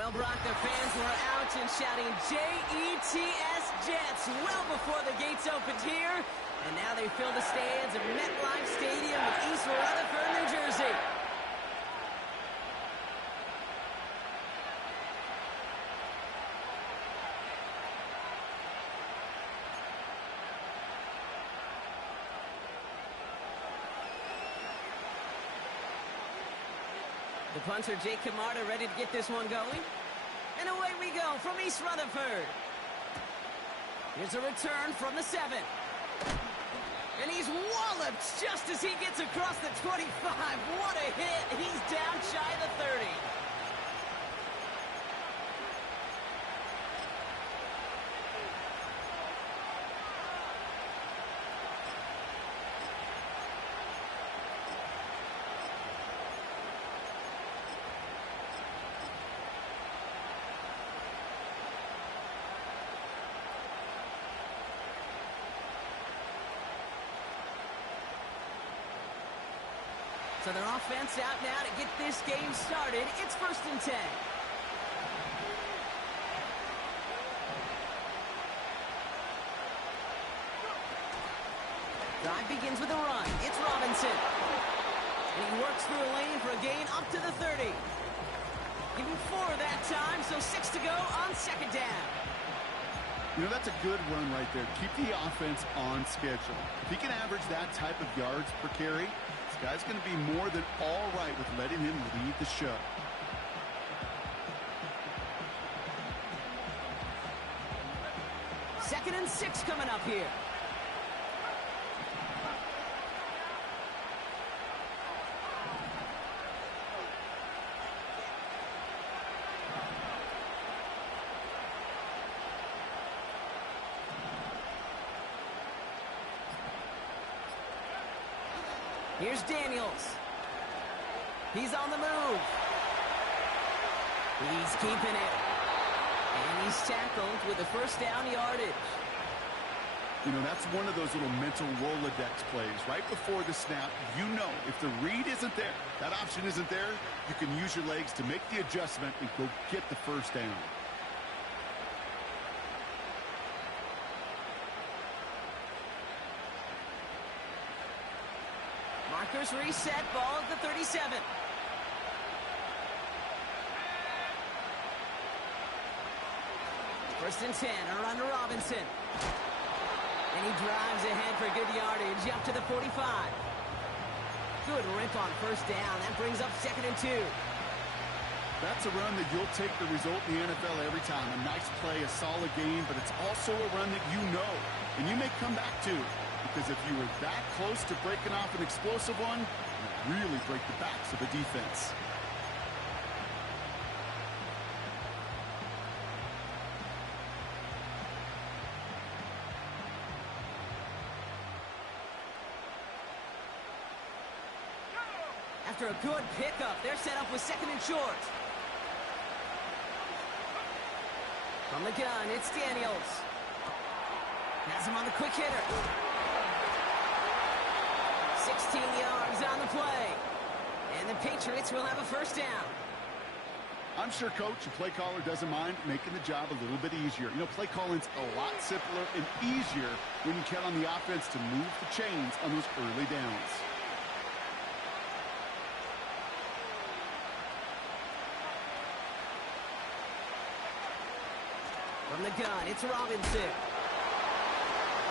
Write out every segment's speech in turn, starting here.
Well, Brock, the fans were out and shouting J-E-T-S, Jets, well before the gates opened here. And now they fill the stands of MetLife Stadium in East Rutherford, New Jersey. The punter, Jake Camarda, ready to get this one going. And away we go from East Rutherford. Here's a return from the 7. And he's walloped just as he gets across the 25. What a hit. He's down shy of the 30. So their offense out now to get this game started. It's 1st and 10. Drive begins with a run. It's Robinson. And he works through a lane for a gain up to the 30. Give him 4 that time, so 6 to go on 2nd down. You know, that's a good run right there. Keep the offense on schedule. If he can average that type of yards per carry, this guy's going to be more than all right with letting him lead the show. Second and 6 coming up here. Here's Daniels. He's on the move. He's keeping it. And he's tackled with a 1st down yardage. You know, that's one of those little mental Rolodex plays. Right before the snap, you know if the read isn't there, that option isn't there, you can use your legs to make the adjustment and go get the 1st down. Markers reset, ball at the 37. First and 10, a run to Robinson. And he drives ahead for good yardage up to the 45. Good rip on 1st down. That brings up 2nd and 2. That's a run that you'll take the result in the NFL every time. A nice play, a solid game, but it's also a run that you know, and you may come back to. Because if you were that close to breaking off an explosive one, you really break the backs of the defense. After a good pickup, they're set up with 2nd and short. From the gun, it's Daniels. Has him on the quick hitter. 16 yards on the play. And the Patriots will have a 1st down. I'm sure Coach, the play caller, doesn't mind making the job a little bit easier. You know, play calling's a lot simpler and easier when you count on the offense to move the chains on those early downs. From the gun, it's Robinson.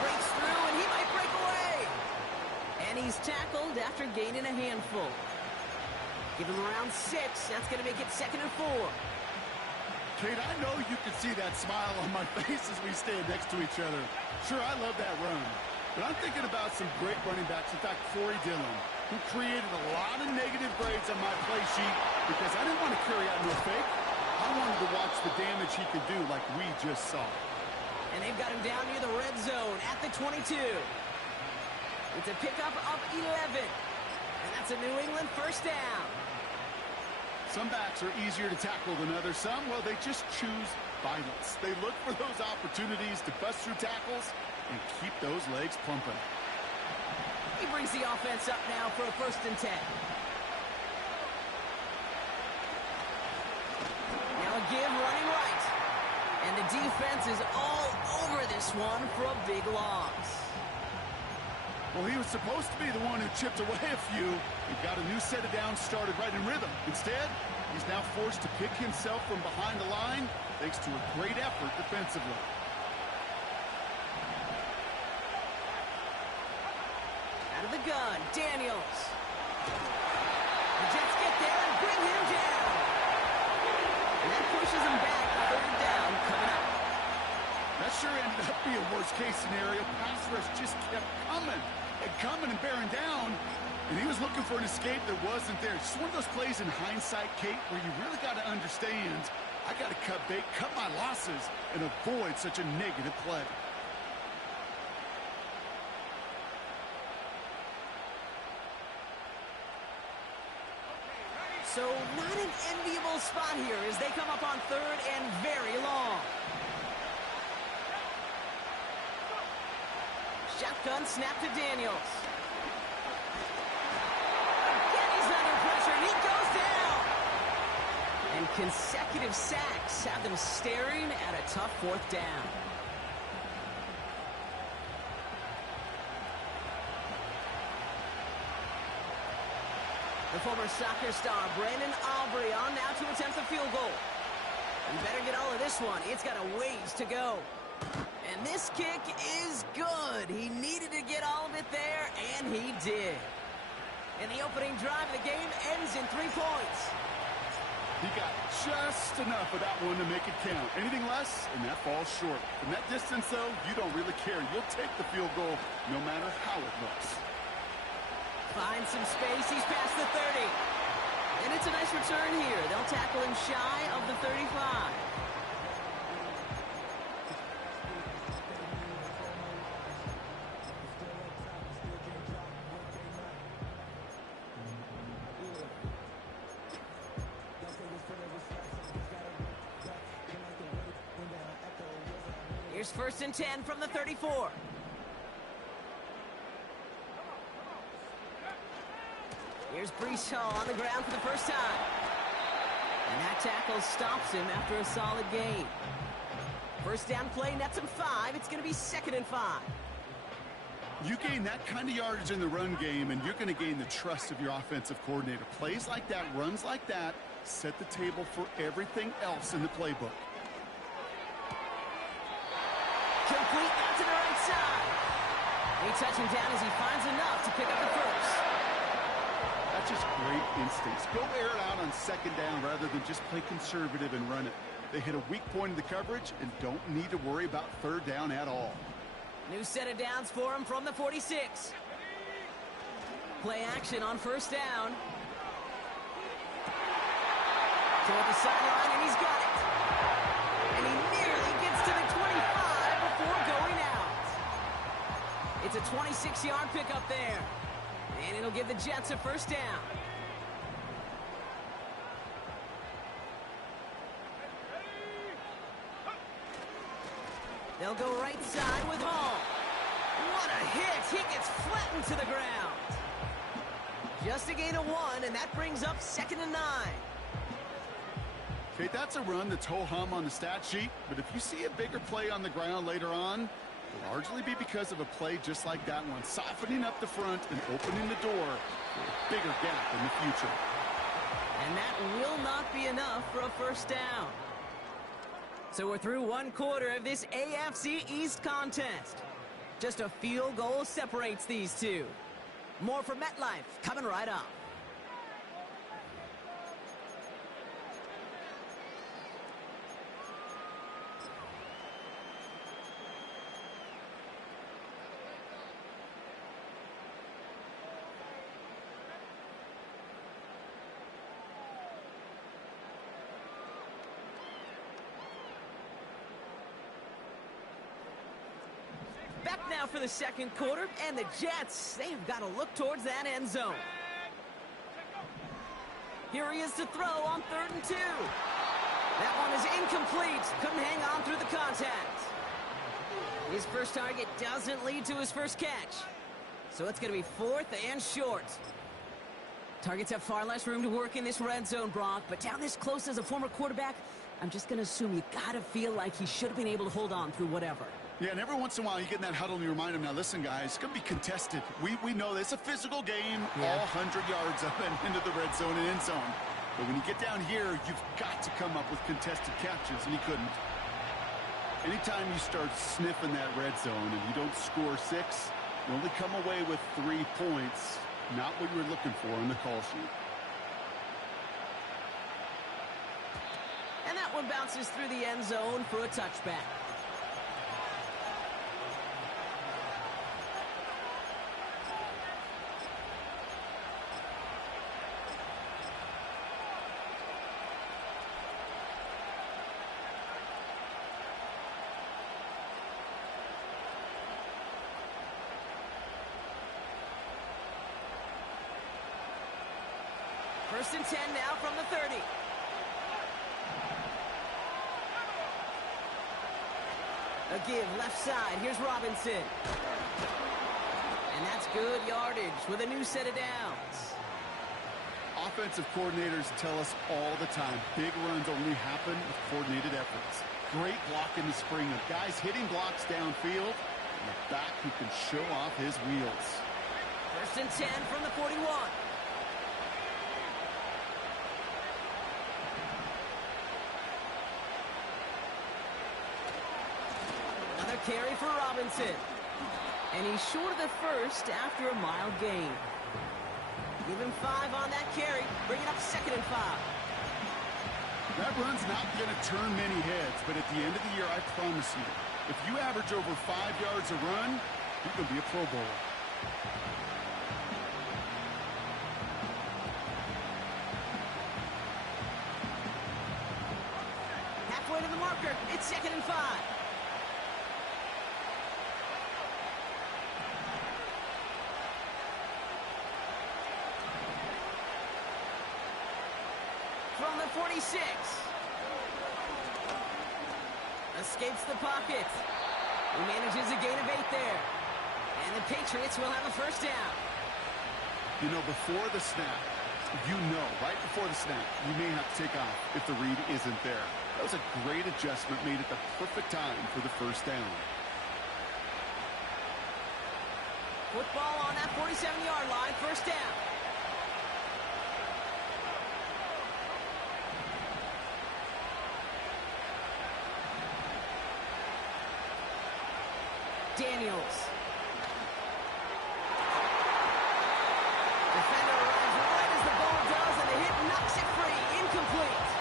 Breaks through, and he might break away. And he's tackled after gaining a handful. Give him around 6. That's going to make it 2nd and 4. Kate, I know you can see that smile on my face as we stand next to each other. Sure, I love that run. But I'm thinking about some great running backs. In fact, Corey Dillon, who created a lot of negative grades on my play sheet because I didn't want to carry out no fake. I wanted to watch the damage he could do like we just saw. And they've got him down near the red zone at the 22. It's a pickup of 11. And that's a New England 1st down. Some backs are easier to tackle than others. Some, well, they just choose violence. They look for those opportunities to bust through tackles and keep those legs pumping. He brings the offense up now for a 1st and 10. Now a give running right. And the defense is all over this one for a big loss. Well, he was supposed to be the one who chipped away a few and got a new set of downs started right in rhythm. Instead, he's now forced to pick himself from behind the line thanks to a great effort defensively. Out of the gun, Daniels. The Jets get there and bring him down. And that pushes him back. Third down coming up. That sure ended up being a worst-case scenario. Pass rush just kept coming and coming and bearing down. And he was looking for an escape that wasn't there. Just one of those plays in hindsight, Kate, where you really got to understand, I got to cut bait, cut my losses, and avoid such a negative play. So not an enviable spot here as they come up on third and very long. Shotgun snap to Daniels. Again, he's under pressure, and he goes down. And consecutive sacks have them staring at a tough fourth down. The former soccer star, Brandon Aubrey, on now to attempt the field goal. You better get all of this one. It's got a ways to go. And this kick is good. He needed to get all of it there, and he did. And the opening drive of the game ends in 3 points. He got just enough of that one to make it count. Anything less, and that falls short. From that distance, though, you don't really care. You'll take the field goal no matter how it looks. Finds some space. He's past the 30. And it's a nice return here. They'll tackle him shy of the 35. Here's 1st and 10 from the 34. Here's Breece Hall on the ground for the first time. And that tackle stops him after a solid gain. First down play nets him 5. It's going to be 2nd and 5. You gain that kind of yardage in the run game, and you're going to gain the trust of your offensive coordinator. Plays like that, runs like that, set the table for everything else in the playbook. Complete out to the right side. They touch him down as he finds enough to pick up the first. That's just great instincts. Go air it out on 2nd down rather than just play conservative and run it. They hit a weak point in the coverage and don't need to worry about 3rd down at all. New set of downs for him from the 46. Play action on 1st down. Toward the sideline, and he's got it. And he nearly gets to the 25 before going out. It's a 26-yard pickup there. And it'll give the Jets a 1st down. They'll go right side with Hall. What a hit! He gets flattened to the ground. Just a gain of 1, and that brings up 2nd and 9. Okay, that's a run that's ho-hum on the stat sheet, but if you see a bigger play on the ground later on, it'll largely be because of a play just like that one, softening up the front and opening the door for a bigger gap in the future. And that will not be enough for a 1st down. So we're through 1 quarter of this AFC East contest. Just a field goal separates these two. More from MetLife coming right up. Back now for the 2nd quarter, and the Jets, they have got to look towards that end zone. Here he is to throw on 3rd and 2. That one is incomplete. Couldn't hang on through the contact. His first target doesn't lead to his first catch. So it's going to be 4th and short. Targets have far less room to work in this red zone, Brock, but down this close as a former quarterback, I'm just going to assume you got to feel like he should have been able to hold on through whatever. Yeah, and every once in a while you get in that huddle and you remind him, now listen, guys, it's going to be contested. We know this. It's a physical game, all 100 yards up and into the red zone and end zone. But when you get down here, you've got to come up with contested catches, and he couldn't. Anytime you start sniffing that red zone and you don't score 6, you only come away with 3 points. Not what you were looking for in the call sheet. And that one bounces through the end zone for a touchback. First and 10 now from the 30. A give left side. Here's Robinson. And that's good yardage with a new set of downs. Offensive coordinators tell us all the time, big runs only happen with coordinated efforts. Great block in the spring of guys hitting blocks downfield, and a back who can show off his wheels. First and 10 from the 41. Carry for Robinson. And he's short of the first after a mild gain. Give him 5 on that carry. Bring it up 2nd and 5. That run's not going to turn many heads, but at the end of the year, I promise you, if you average over 5 yards a run, you're going to be a Pro Bowler. Halfway to the marker. It's 2nd and 5. From the 46. Escapes the pocket. He manages a gain of 8 there. And the Patriots will have a first down. You know, before the snap, right before the snap, you may have to take off if the read isn't there. That was a great adjustment made at the perfect time for the first down. Football on that 47-yard line, first down. Daniels. Defender arrives right as the ball does, and the hit knocks it free. Incomplete.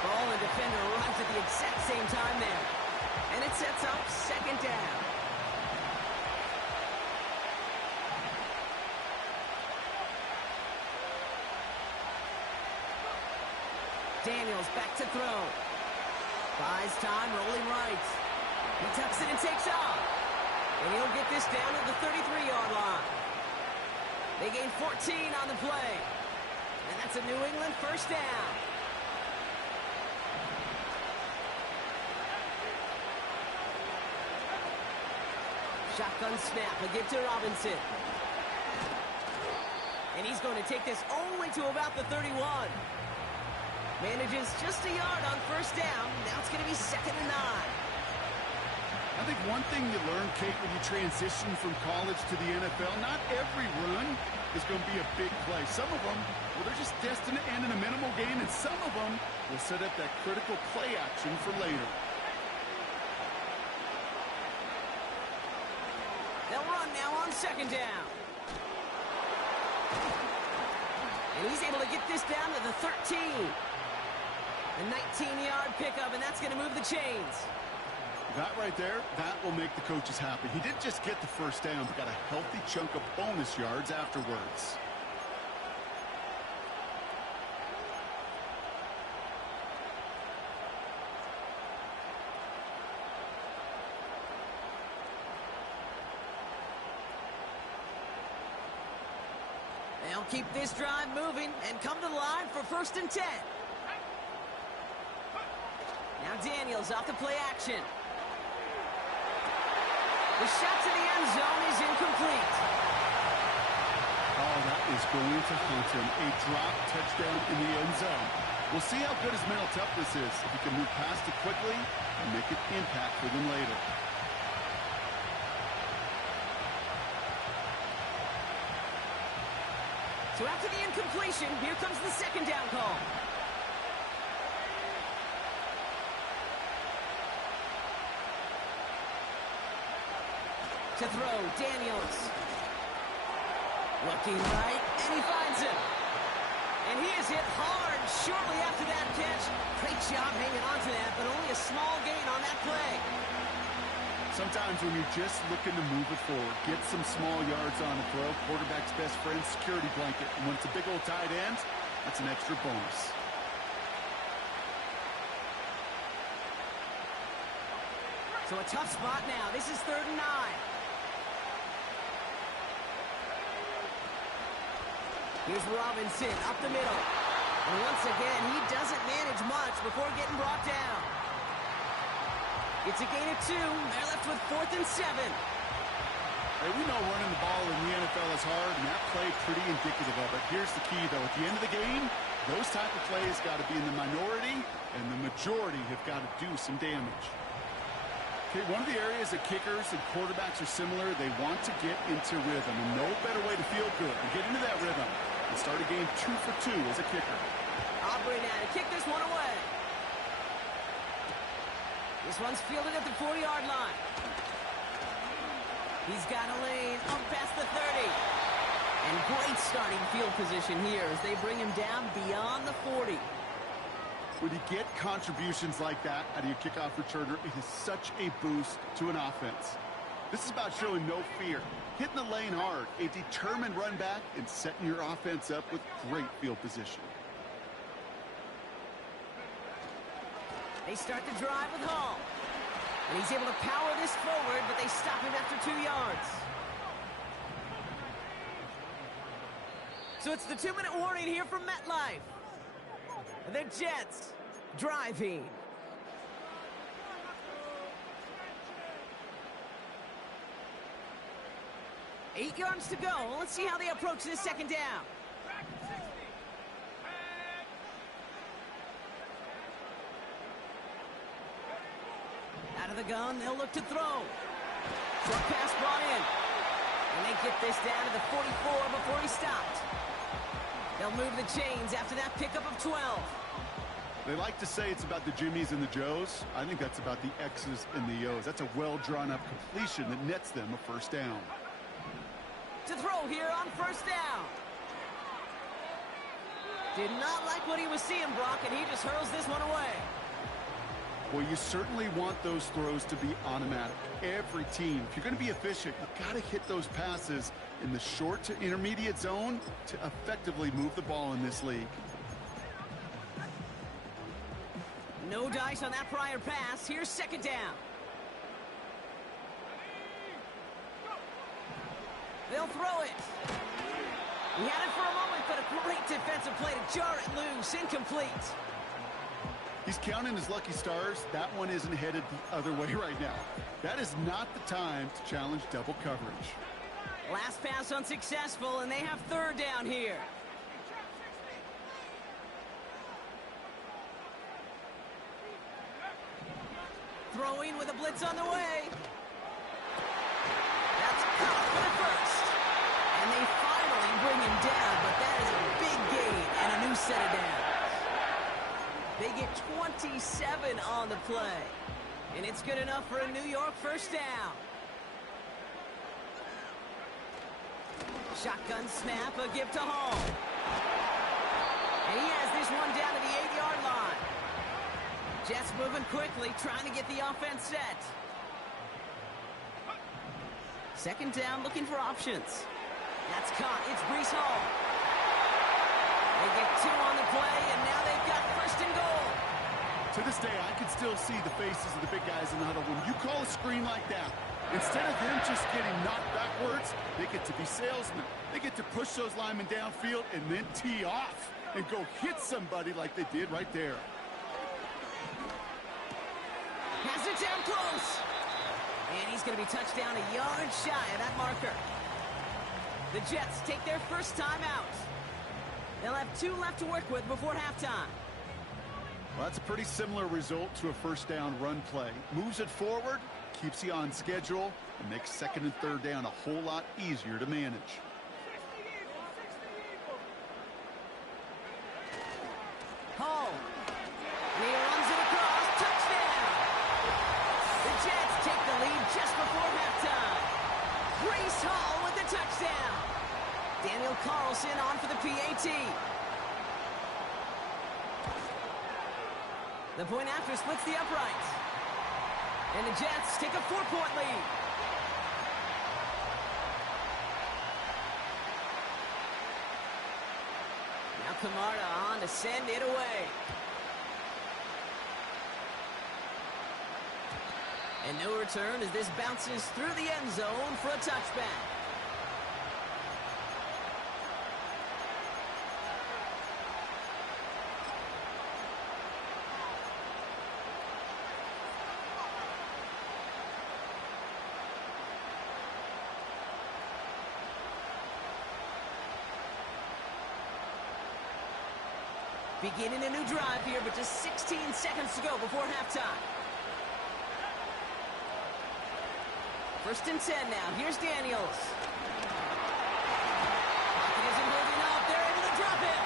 Ball and defender arrives at the exact same time there. And it sets up 2nd down. Daniels back to throw. Buys time, rolling right. He tucks it and takes off. And he'll get this down at the 33-yard line. They gain 14 on the play. And that's a New England first down. Shotgun snap, a give to Robinson. And he's going to take this only to about the 31. Manages just a yard on first down. Now it's going to be 2nd and 9. I think one thing you learn, Kate, when you transition from college to the NFL, not every run is going to be a big play. Some of them, well, they're just destined to end in a minimal gain, and some of them will set up that critical play action for later. They'll run now on 2nd down. And he's able to get this down to the 13. A 19-yard pickup, and that's going to move the chains. That right there, that will make the coaches happy. He didn't just get the first down, but got a healthy chunk of bonus yards afterwards. They'll keep this drive moving and come to the line for 1st and 10. Now Daniels off the play action. The shot to the end zone is incomplete. Oh, that is going to haunt him. A drop touchdown in the end zone. We'll see how good his mental toughness is, if he can move past it quickly and make an impact for them later. So after the incompletion, here comes the second down call. To throw, Daniels. Looking right, and he finds him. And he is hit hard shortly after that catch. Great job hanging on to that, but only a small gain on that play. Sometimes when you're just looking to move it forward, get some small yards on a throw, quarterback's best friend, security blanket. And when it's a big old tight end, that's an extra bonus. So a tough spot now. This is 3rd and 9. Here's Robinson up the middle. And once again, he doesn't manage much before getting brought down. It's a gain of 2. They're left with 4th and 7. Hey, we know running the ball in the NFL is hard, and that play pretty indicative of it. Here's the key, though. At the end of the game, those type of plays got to be in the minority, and the majority have got to do some damage. Okay, one of the areas that kickers and quarterbacks are similar, they want to get into rhythm, and no better way to feel good and get into that rhythm and start a game 2 for 2 as a kicker. Aubrey now to kick this one away. This one's fielded at the 40-yard line. He's got a lane up past the 30. And great starting field position here as they bring him down beyond the 40. When you get contributions like that out of your kickoff returner, it is such a boost to an offense. This is about showing no fear, hitting the lane hard, a determined run back, and setting your offense up with great field position. They start the drive with Hall. And he's able to power this forward, but they stop him after 2 yards. So it's the 2-minute warning here from MetLife. The Jets driving. Eight yards to go. Let's see how they approach this second down. Out of the gun, they'll look to throw. Short pass brought in. And they get this down to the 44 before he stopped. They'll move the chains after that pickup of 12. They like to say it's about the Jimmies and the Joes. I think that's about the X's and the O's. That's a well-drawn-up completion that nets them a first down. To throw here on first down. Did not like what he was seeing, Brock, and he just hurls this one away. Well, you certainly want those throws to be automatic. Every team, if you're going to be efficient, you've got to hit those passes in the short to intermediate zone to effectively move the ball in this league. No dice on that prior pass. Here's second down. They'll throw it. He had it for a moment, but a great defensive play to jar it loose. Incomplete. He's counting his lucky stars. That one isn't headed the other way right now. That is not the time to challenge double coverage. Last pass unsuccessful, and they have third down here. Throwing with a blitz on the way. That's caught for the first. And they finally bring him down, but that is a big gain and a new set of downs. They get 27 on the play. And it's good enough for a New York first down. Shotgun snap, a give to Hall. And he has this one down to the 8-yard line. Jets moving quickly, trying to get the offense set. Second down, looking for options. That's caught. It's Breece Hall. They get 2 on the play, and now they've got first and goal. To this day, I can still see the faces of the big guys in the huddle. When you call a screen like that, instead of them just getting knocked backwards, they get to be salesmen. They get to push those linemen downfield and then tee off and go hit somebody like they did right there. Has it down close. And he's going to be touched down a yard shy of that marker. The Jets take their first time out. They'll have 2 left to work with before halftime. Well, that's a pretty similar result to a first down run play. Moves it forward, keeps you on schedule, and makes second and third down a whole lot easier to manage. Hall. And he runs it across. Touchdown! The Jets take the lead just before halftime. Breece Hall with the touchdown. Daniel Carlson on for the PAT. The point after splits the uprights. And the Jets take a 4-point lead. Now Camarda on to send it away. And no return as this bounces through the end zone for a touchback. Beginning a new drive here, but just 16 seconds to go before halftime. First and 10 now. Here's Daniels. Pocket isn't moving up. They're able to drop it.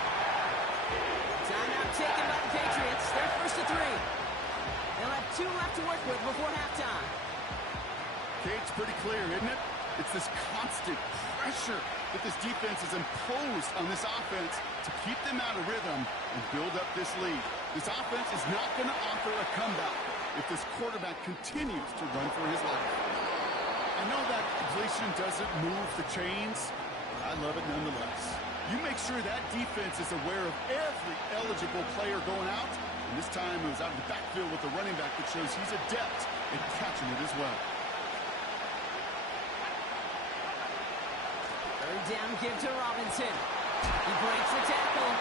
Timeout taken by the Patriots. They're first to 3. They'll have 2 left to work with before halftime. Okay, it's pretty clear, isn't it? It's this constant pressure that this defense has imposed on this offense to keep them out of rhythm and build up this lead. This offense is not going to offer a comeback if this quarterback continues to run for his life. I know that completion doesn't move the chains, but I love it nonetheless. You make sure that defense is aware of every eligible player going out, and this time it was out of the backfield with the running back that shows he's adept at catching it as well. Third down, give to Robinson. He breaks the tackle.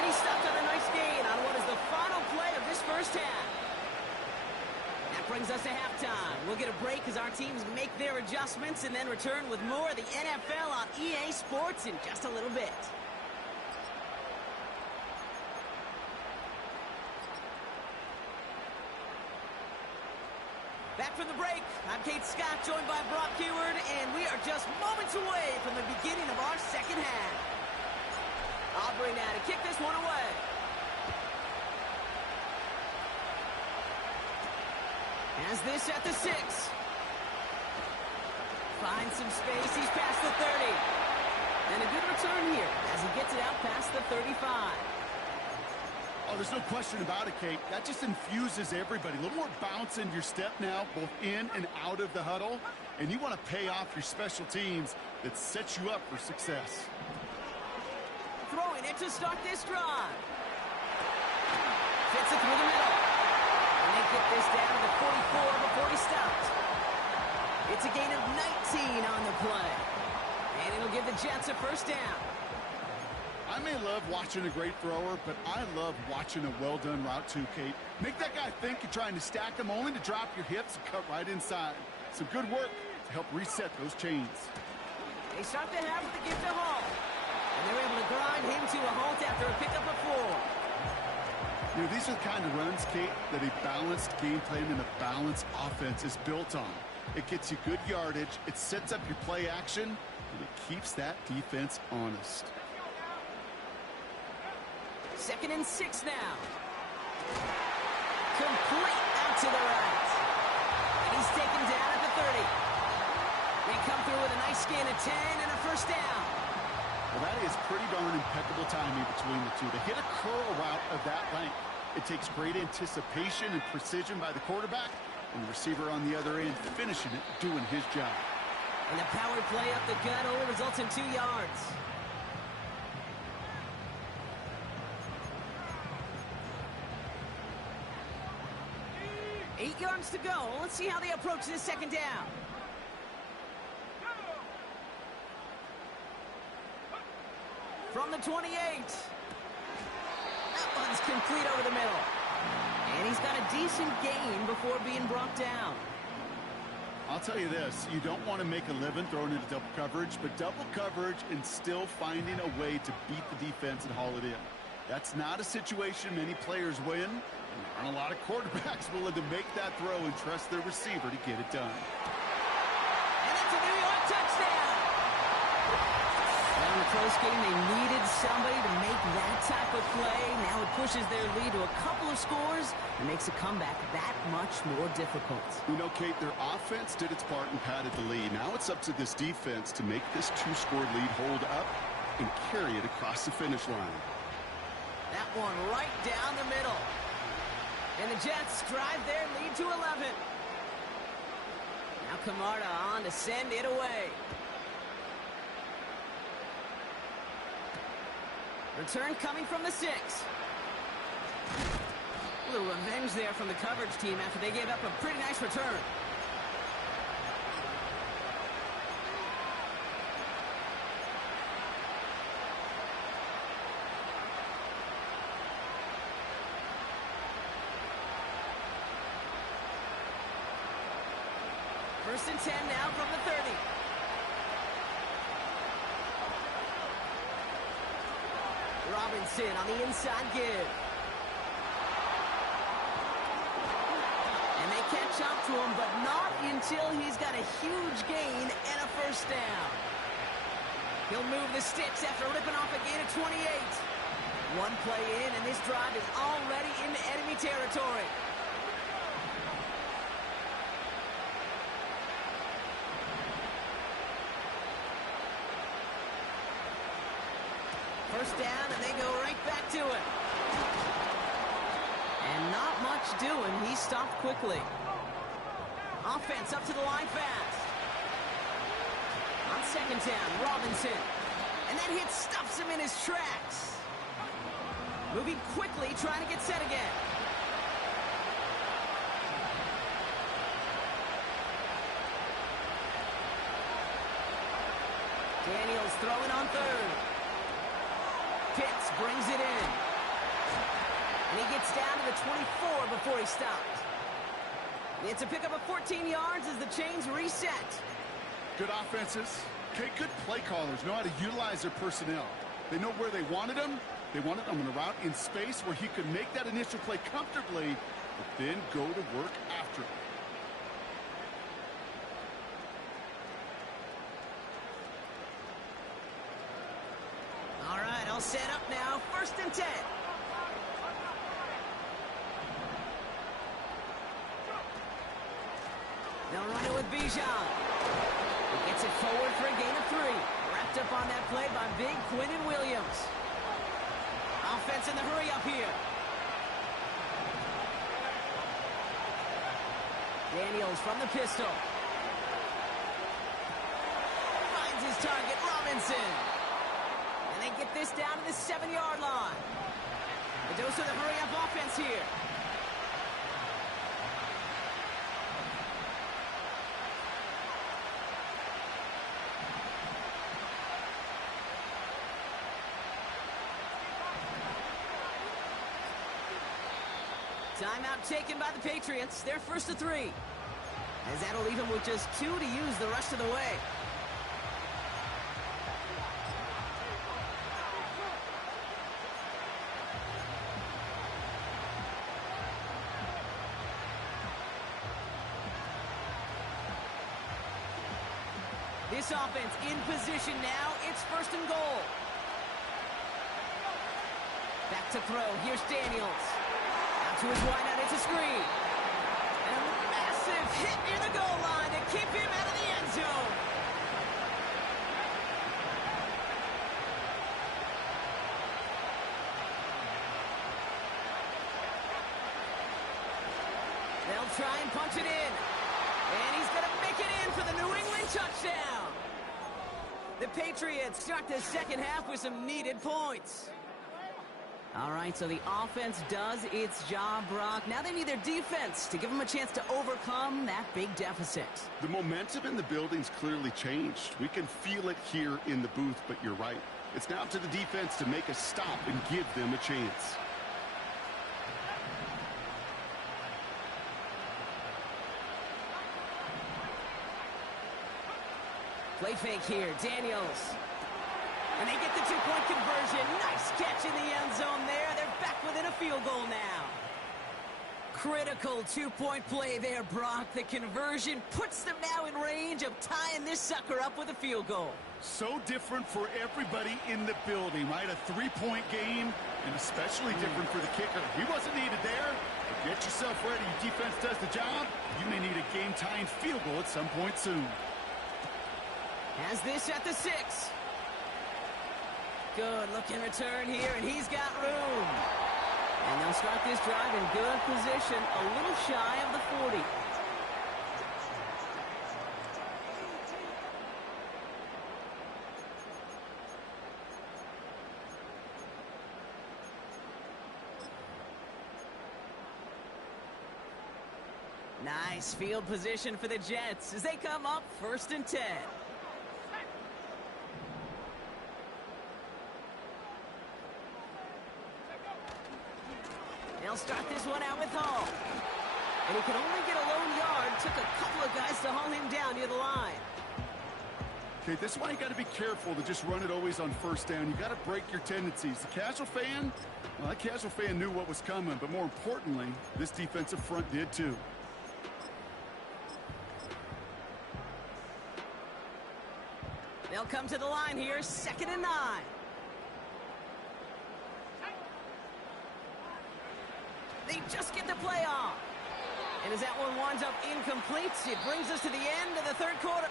And he's stuck on a nice gain on what is the final play of this first half. That brings us to halftime. We'll get a break as our teams make their adjustments and then return with more of the NFL on EA Sports in just a little bit. Back from the break, I'm Kate Scott, joined by Brock Heward, and we are just moments away from the beginning of our second half. Aubrey now to kick this one away. Has this at the 6. Finds some space, he's past the 30. And a good return here as he gets it out past the 35. Oh, there's no question about it, Kate. That just infuses everybody. A little more bounce in your step now, both in and out of the huddle. And you want to pay off your special teams that sets you up for success. Throwing it to start this drive. Fits it through the middle. And they get this down to 44 before he stopped. It's a gain of 19 on the play. And it'll give the Jets a first down. I may love watching a great thrower, but I love watching a well-done route too, Kate. Make that guy think you're trying to stack him only to drop your hips and cut right inside. Some good work to help reset those chains. They start the half with the gift to Hall. And they're able to grind him to a halt after a pickup of 4. You know, these are the kind of runs, Kate, that a balanced game plan and a balanced offense is built on. It gets you good yardage, it sets up your play action, and it keeps that defense honest. Second and 6 now. Complete out to the right. And he's taken down at the 30. They come through with a nice gain of 10 and a first down. Well, that is pretty darn impeccable timing between the two. To hit a curl route of that length, it takes great anticipation and precision by the quarterback, and the receiver on the other end finishing it, doing his job. And the power play up the gut only results in 2 yards. Eight yards to go. Let's see how they approach this second down. From the 28. That one's complete over the middle. And he's got a decent gain before being brought down. I'll tell you this, you don't want to make a living throwing into double coverage, but double coverage and still finding a way to beat the defense and haul it in. That's not a situation many players win, and there aren't a lot of quarterbacks willing to make that throw and trust their receiver to get it done. And that's a New York touchdown! Well, in the close game, they needed somebody to make that type of play. Now it pushes their lead to a couple of scores and makes a comeback that much more difficult. You know, Kate, their offense did its part and padded the lead. Now it's up to this defense to make this two-score lead hold up and carry it across the finish line. That one right down the middle. And the Jets drive their lead to 11. Now Camarda on to send it away. Return coming from the 6. A little revenge there from the coverage team after they gave up a pretty nice return. First and 10 now from the 30. Robinson on the inside give. And they catch up to him, but not until he's got a huge gain and a first down. He'll move the sticks after ripping off a gain of 28. One play in, and this drive is already into enemy territory. First down, and they go right back to it. And not much doing. He stopped quickly. Offense up to the line fast. On second down, Robinson. And that hit stuffs him in his tracks. Moving quickly, trying to get set again. Daniels throwing on third. Pitts brings it in. And he gets down to the 24 before he stopped. It's a pickup of 14 yards as the chains reset. Good offenses. Okay, good play callers know how to utilize their personnel. They know where they wanted them. They wanted them in a route in space where he could make that initial play comfortably, but then go to work after it. All right, all set up now. First and 10. They'll run it with Bijan. He gets it forward for a gain of 3. Wrapped up on that play by big Quinnen Williams. Offense in the hurry up here. Daniels from the pistol. Finds his target, Robinson. And they get this down to the 7-yard line. The dose of the hurry-up offense here. Timeout taken by the Patriots. They're first to 3. As that'll leave him with just 2 to use the rest of the way. This offense in position now. It's first and goal. Back to throw. Here's Daniels. Out to his wideout. It's a screen. And a massive hit near the goal line to keep him out of the end zone. They'll try and punch it in. And he's going to make it in for the New England touchdown. The Patriots start the second half with some needed points. All right, so the offense does its job, Brock. Now they need their defense to give them a chance to overcome that big deficit. The momentum in the building's clearly changed. We can feel it here in the booth, but you're right. It's now up to the defense to make a stop and give them a chance. Play fake here, Daniels. And they get the two-point conversion. Nice catch in the end zone there. They're back within a field goal now. Critical two-point play there, Brock. The conversion puts them now in range of tying this sucker up with a field goal. So different for everybody in the building, right? A three-point game, and especially different for the kicker. He wasn't needed there. But get yourself ready. Your defense does the job. You may need a game-tying field goal at some point soon. Has this at the 6. Good-looking return here, and he's got room. And they'll start this drive in good position, a little shy of the 40. Nice field position for the Jets as they come up 1st and 10. They'll start this one out with Hall. And he can only get a lone yard. Took a couple of guys to haul him down near the line. Okay, this is why you got to be careful to just run it always on 1st down. You got to break your tendencies. The casual fan, well, that casual fan knew what was coming, but more importantly, this defensive front did too. They'll come to the line here, 2nd and 9. They just get the play off. And as that one winds up incomplete, it brings us to the end of the 3rd quarter.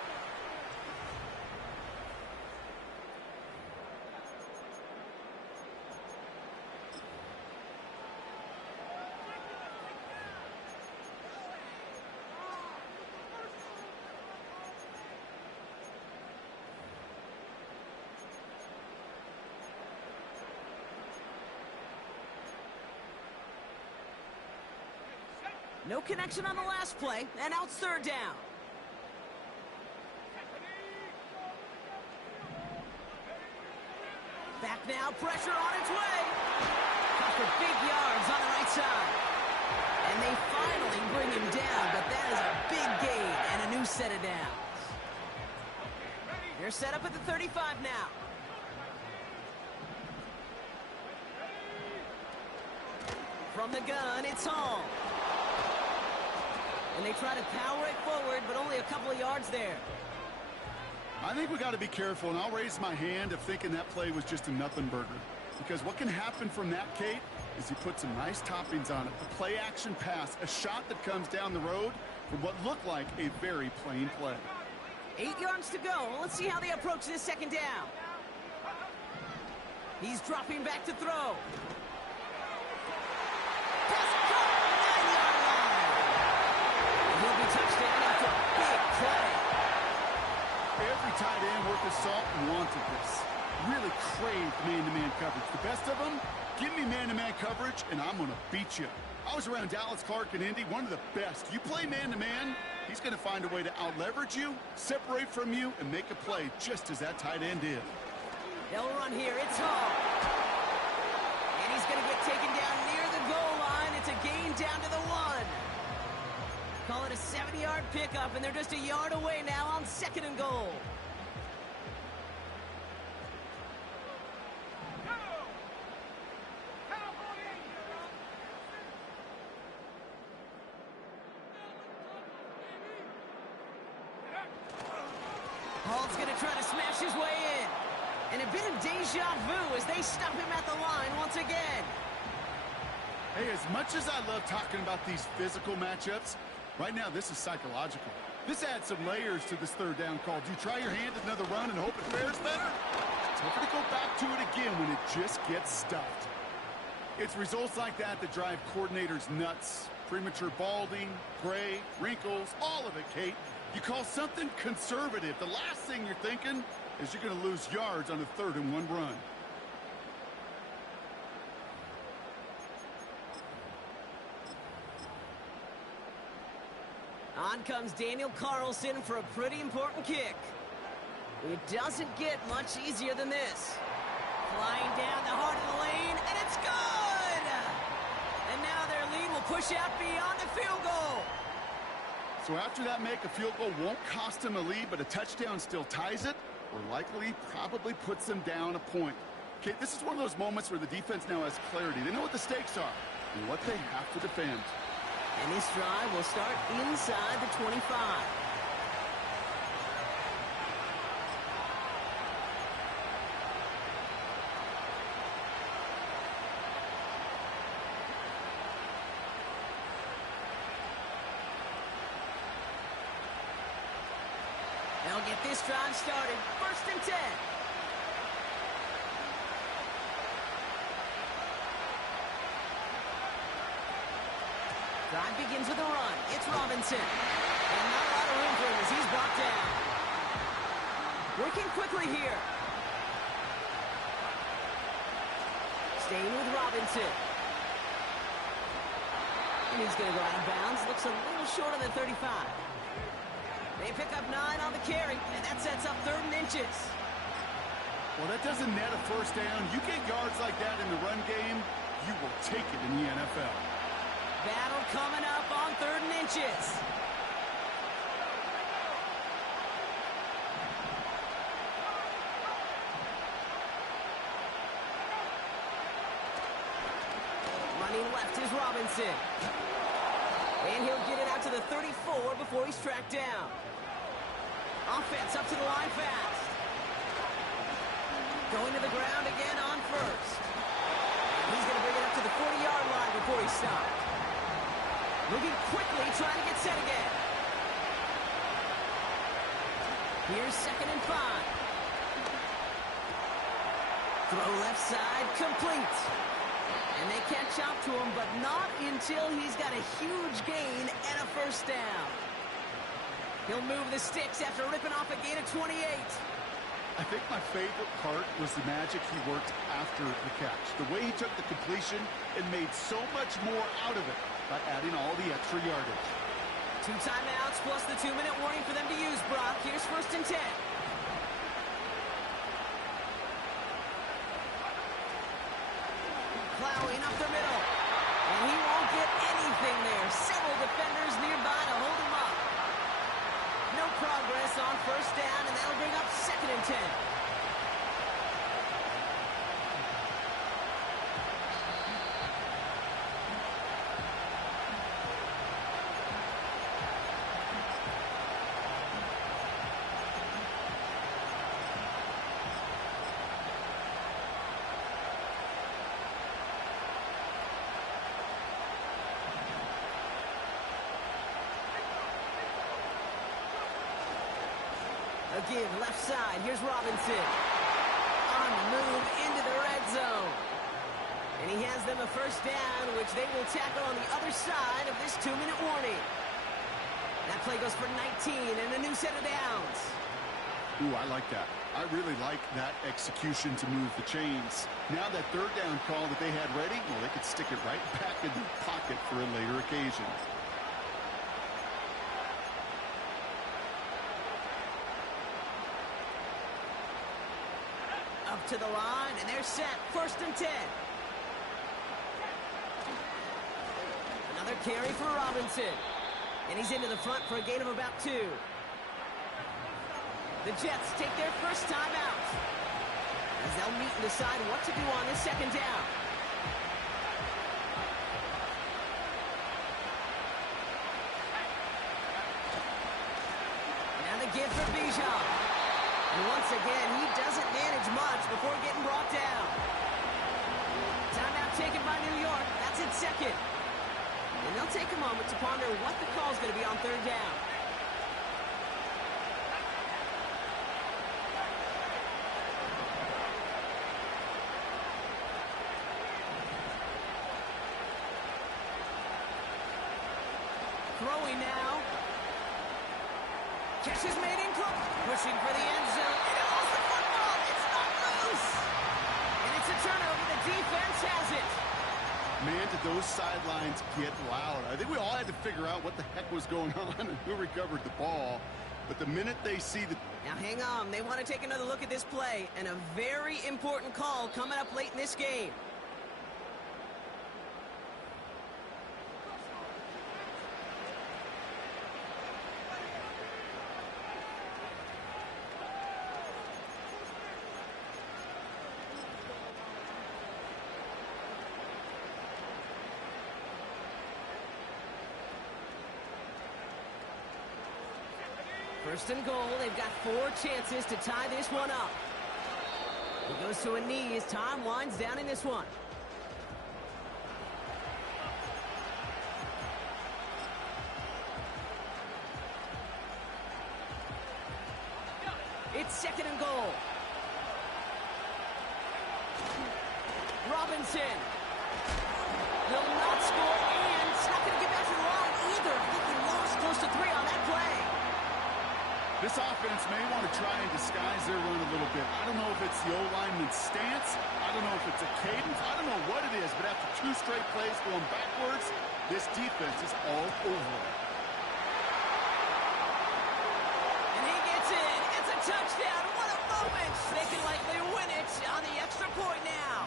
No connection on the last play, and now it's 3rd down. Back now, pressure on its way. For big yards on the right side. And they finally bring him down, but that is a big gain and a new set of downs. They're set up at the 35 now. From the gun, it's Hall. And they try to power it forward, but only a couple of yards there. I think we got to be careful, and I'll raise my hand of thinking that play was just a nothing burger. Because what can happen from that, Kate, is he put some nice toppings on it. A play-action pass, a shot that comes down the road from what looked like a very plain play. 8 yards to go. Let's see how they approach this 2nd down. He's dropping back to throw. Touchdown after a big play. Every tight end worth his salt wanted this. Really craved man-to-man coverage. The best of them, give me man-to-man coverage, and I'm going to beat you. I was around Dallas Clark and Indy, one of the best. You play man-to-man, he's going to find a way to out-leverage you, separate from you, and make a play just as that tight end did. They'll run here. It's Hall. And he's going to get taken down near the goal line. It's a gain down to the 1. Call it a 70-yard pickup, and they're just a yard away now on 2nd and goal. Hall's going to try to smash his way in. And a bit of deja vu as they stop him at the line once again. Hey, as much as I love talking about these physical matchups, right now, this is psychological. This adds some layers to this 3rd down call. Do you try your hand at another run and hope it fares better? Tougher to go back to it again when it just gets stuffed. It's results like that that drive coordinators nuts. Premature balding, gray, wrinkles, all of it, Kate. You call something conservative. The last thing you're thinking is you're going to lose yards on a 3rd and 1 run. On comes Daniel Carlson for a pretty important kick. It doesn't get much easier than this. Flying down the heart of the lane, and it's good! And now their lead will push out beyond the field goal. So after that make, a field goal won't cost them a lead, but a touchdown still ties it, or likely probably puts them down a point. Okay, this is one of those moments where the defense now has clarity. They know what the stakes are and what they have to defend. And this drive will start inside the 25. They'll get this drive started. 1st and 10. Drive begins with a run. It's Robinson. And not a lot of room for him as he's brought down. Working quickly here. Staying with Robinson. And he's going to go out of bounds. Looks a little short on the 35. They pick up 9 on the carry, and that sets up 3rd and inches. Well, that doesn't net a first down. You get yards like that in the run game, you will take it in the NFL. Battle coming up on 3rd and inches. Running left is Robinson. And he'll get it out to the 34 before he's tracked down. Offense up to the line fast. Going to the ground again on 1st. He's going to bring it up to the 40-yard line before he stops. Moving quickly, trying to get set again. Here's 2nd and 5. Throw left side, complete. And they catch up to him, but not until he's got a huge gain and a 1st down. He'll move the sticks after ripping off a gain of 28. I think my favorite part was the magic he worked after the catch. The way he took the completion and made so much more out of it by adding all the extra yardage. 2 timeouts plus the 2-minute warning for them to use, Brock. Here's 1st and 10. Plowing up the middle. And he won't get anything there. Several defenders nearby to hold him up. No progress on 1st down, and that'll bring up 2nd and 10. A give left side. Here's Robinson. On the move into the red zone. And he has them a 1st down, which they will tackle on the other side of this 2-minute warning. That play goes for 19 and a new set of downs. Ooh, I like that. I really like that execution to move the chains. Now that 3rd down call that they had ready, well, they could stick it right back in the pocket for a later occasion. Up to the line, and they're set. 1st and 10. Another carry for Robinson. And he's into the front for a gain of about 2. The Jets take their 1st time out, as they'll meet and decide what to do on this 2nd down. Now the give for Bijan. And once again, he doesn't manage much before getting brought down. Timeout taken by New York. That's its 2nd. And they'll take a moment to ponder what the call's going to be on 3rd down. Throwing now. Catch is made in close. Pushing for the end zone. And it lost the football. It's not loose. And it's a turnover. The defense has it. Man, did those sidelines get loud. I think we all had to figure out what the heck was going on and who recovered the ball. But the minute they see the... Now hang on. They want to take another look at this play. And a very important call coming up late in this game. First and goal. They've got 4 chances to tie this one up. He goes to a knee as time winds down in this one. It's second and goal. Robinson will not score, and it's not going to get back to the line either. I think he lost close to 3 on that play. This offense may want to try and disguise their run a little bit. I don't know if it's the O-lineman's stance. I don't know if it's a cadence. I don't know what it is, but after 2 straight plays going backwards, this defense is all over it. And he gets in. It's a touchdown. What a moment. They can likely win it on the extra point now.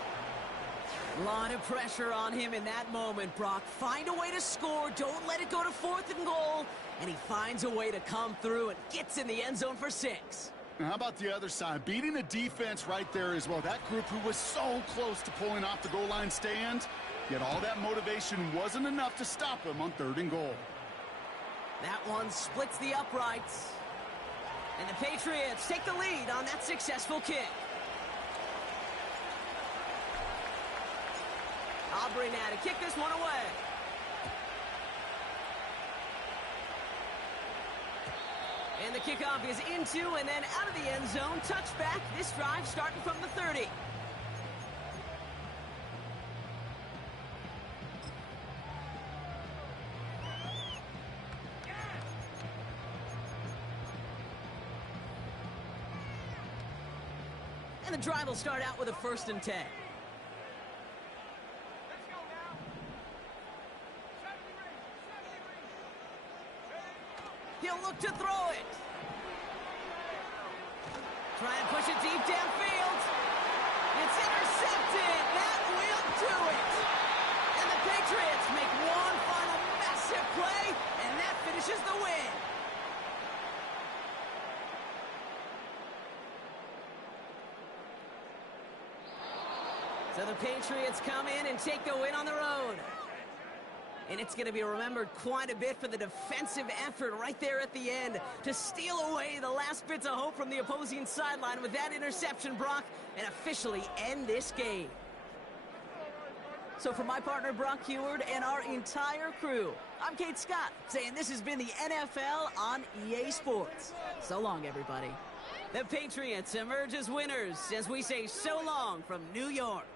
A lot of pressure on him in that moment, Brock. Find a way to score. Don't let it go to 4th and goal. And he finds a way to come through and gets in the end zone for 6. And how about the other side? Beating the defense right there as well. That group who was so close to pulling off the goal line stand, yet all that motivation wasn't enough to stop him on 3rd and goal. That one splits the uprights. And the Patriots take the lead on that successful kick. Aubrey now to kick this one away. And the kickoff is into and then out of the end zone. Touchback. This drive starting from the 30. And the drive will start out with a 1st and 10. He'll look to throw it. Try and push it deep downfield. It's intercepted. That will do it. And the Patriots make one final massive play, and that finishes the win. So the Patriots come in and take the win on the road. And it's going to be remembered quite a bit for the defensive effort right there at the end to steal away the last bits of hope from the opposing sideline with that interception, Brock, and officially end this game. So for my partner, Brock Huard, and our entire crew, I'm Kate Scott, saying this has been the NFL on EA Sports. So long, everybody. The Patriots emerge as winners as we say so long from New York.